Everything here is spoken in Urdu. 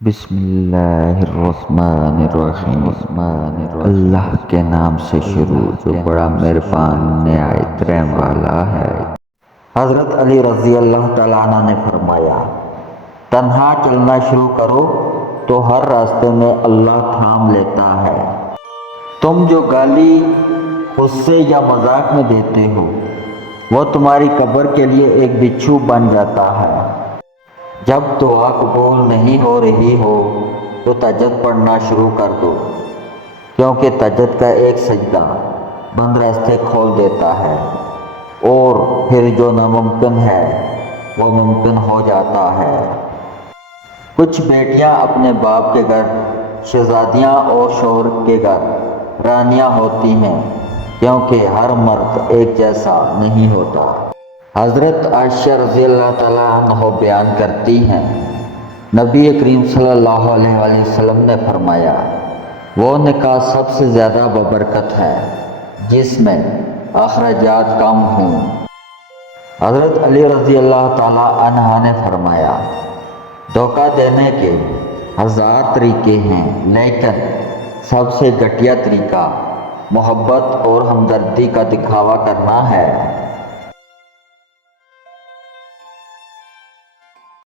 بسم اللہ الرحمن الرحیم اللہ کے نام سے شروع جو بڑا مہربان نہایت رحم والا ہے۔ حضرت علی رضی اللہ تعالیٰ عنہ نے فرمایا، تنہا چلنا شروع کرو تو ہر راستے میں اللہ تھام لیتا ہے۔ تم جو گالی غصے یا مذاق میں دیتے ہو وہ تمہاری قبر کے لیے ایک بچھو بن جاتا ہے۔ جب دعا قبول نہیں ہو رہی ہو تو تہجد پڑھنا شروع کر دو، کیونکہ تہجد کا ایک سجدہ بند راستے کھول دیتا ہے اور پھر جو ناممکن ہے وہ ممکن ہو جاتا ہے۔ کچھ بیٹیاں اپنے باپ کے گھر شہزادیاں اور شوہر کے گھر رانیاں ہوتی ہیں، کیونکہ ہر مرد ایک جیسا نہیں ہوتا۔ حضرت عائشہ رضی اللہ تعالیٰ عنہ بیان کرتی ہیں، نبی کریم صلی اللہ علیہ وآلہ وسلم نے فرمایا، وہ نکاح سب سے زیادہ ببرکت ہے جس میں اخراجات کم ہوں۔ حضرت علی رضی اللہ تعالیٰ عنہ نے فرمایا، دھوکہ دینے کے 1000 طریقے ہیں، لیکن سب سے گھٹیا طریقہ محبت اور ہمدردی کا دکھاوا کرنا ہے۔